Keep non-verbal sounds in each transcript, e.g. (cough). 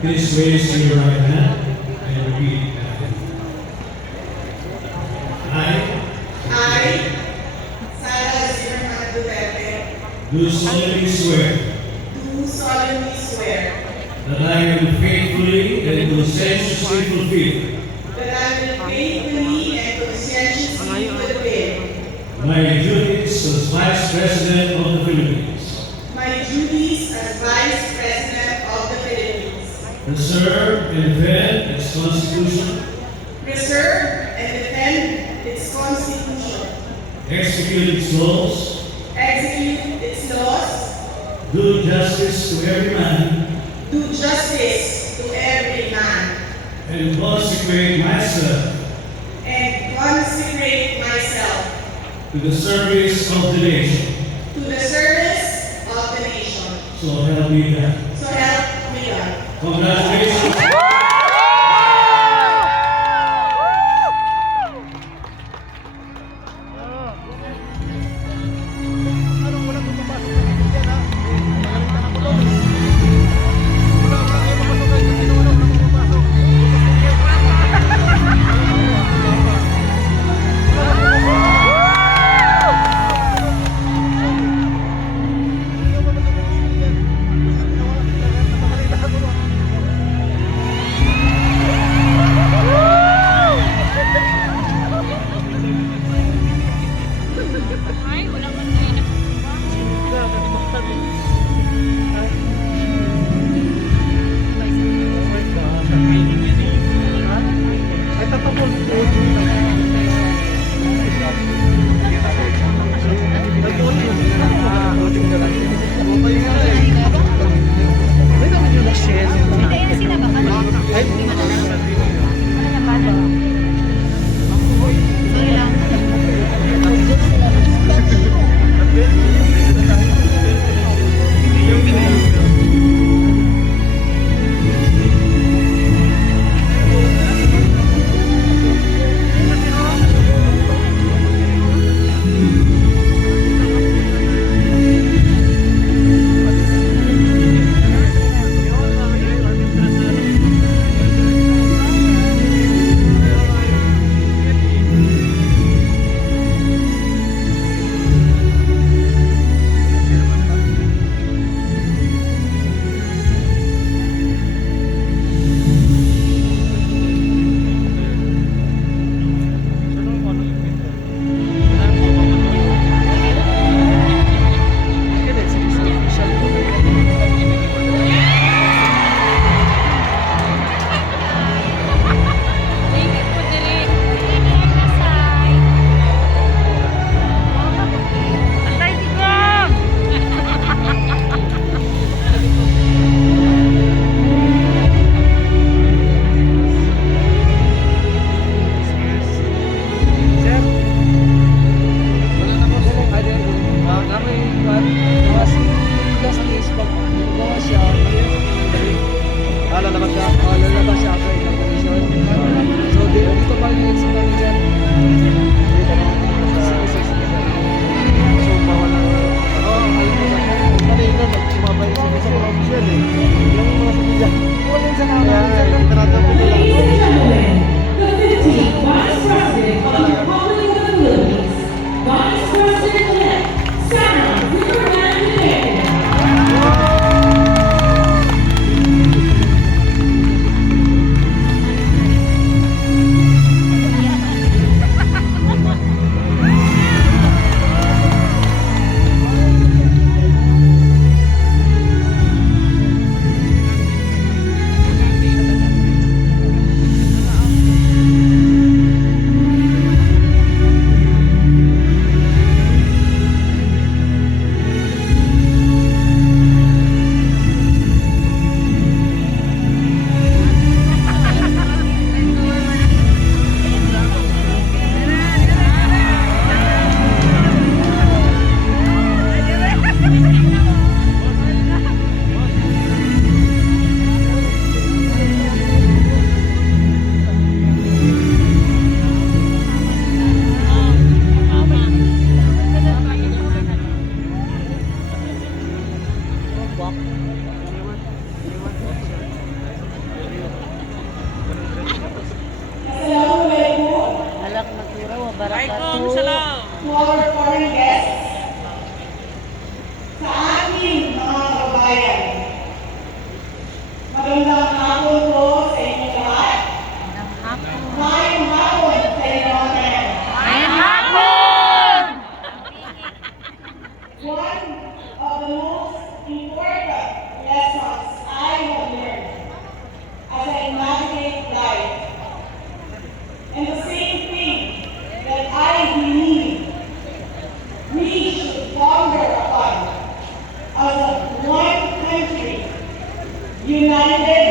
Please raise your right hand and repeat after me. I I, Sara Zimmerman Duterte, do solemnly swear do solemnly swear that I will faithfully and conscientiously fulfill that I will faithfully and conscientiously fulfill my duties as Vice President of the Philippines. my duties as Vice President of the Philippines, Preserve and defend its Constitution, preserve and defend its Constitution, execute its laws, execute its laws, do justice to every man, do justice to every man, and consecrate myself and consecrate myself to the service of the nation. to the service of the nation. So help me God. So help me God. Congratulations. ಅದರಿಂದ United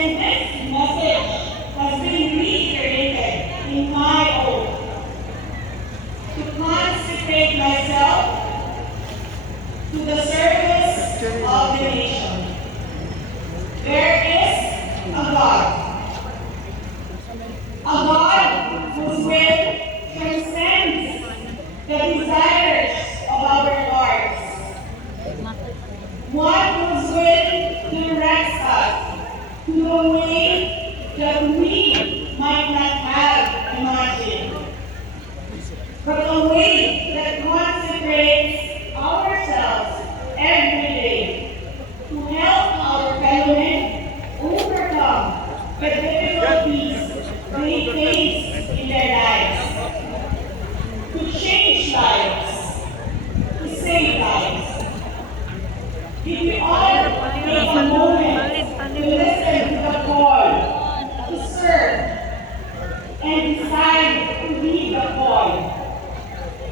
implemented (laughs) only that we might not have imagined, but a way that consecrates ourselves every day to help our fellow men overcome the difficulties they face in their lives, to change lives, to save lives. If we all make and decide to leave the boy.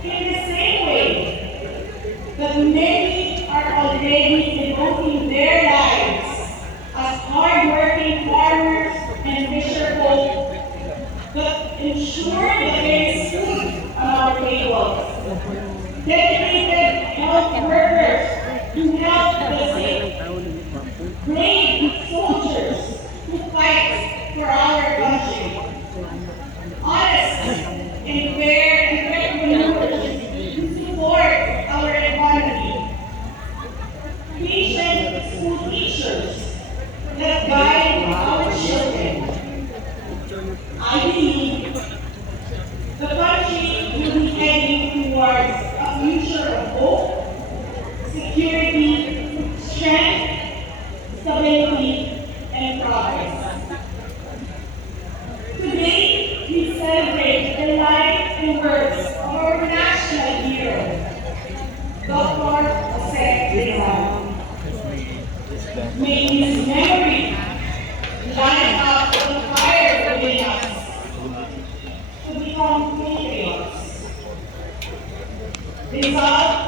In the same way, the many are already devoting their lives as hardworking farmers and fisherfolk but ensure that there is food on our tables. Dedicated health workers 你好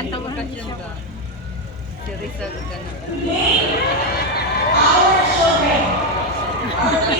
Ang tawahan niya siya. Si Our children!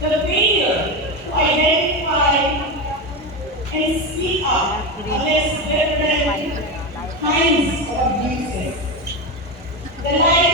The failure to identify and speak up against different kinds of abuses. The light.